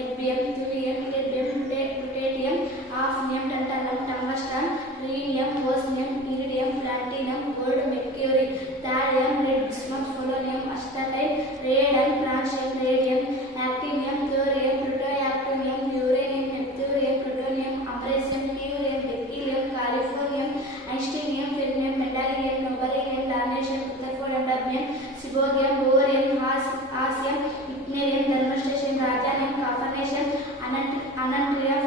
erbium, thulium, terbium, lutetium, hafnium, tantalum, tungsten, rhenium, osmium, iridium, platinum, gold, mercury, thallium, lead, bismuth, polonium, astatite, radon, francium, radium, actinium, thorium, plutonium, uranium, neptunium, plutonium, americium, tellurium, berkelium, californium, einsteinium, fermium, metallium, nobelium, damnation, rutherford, terbium, siborium, borium, osmium, ignanium, thermostatium, radium, carbonation, anantrium,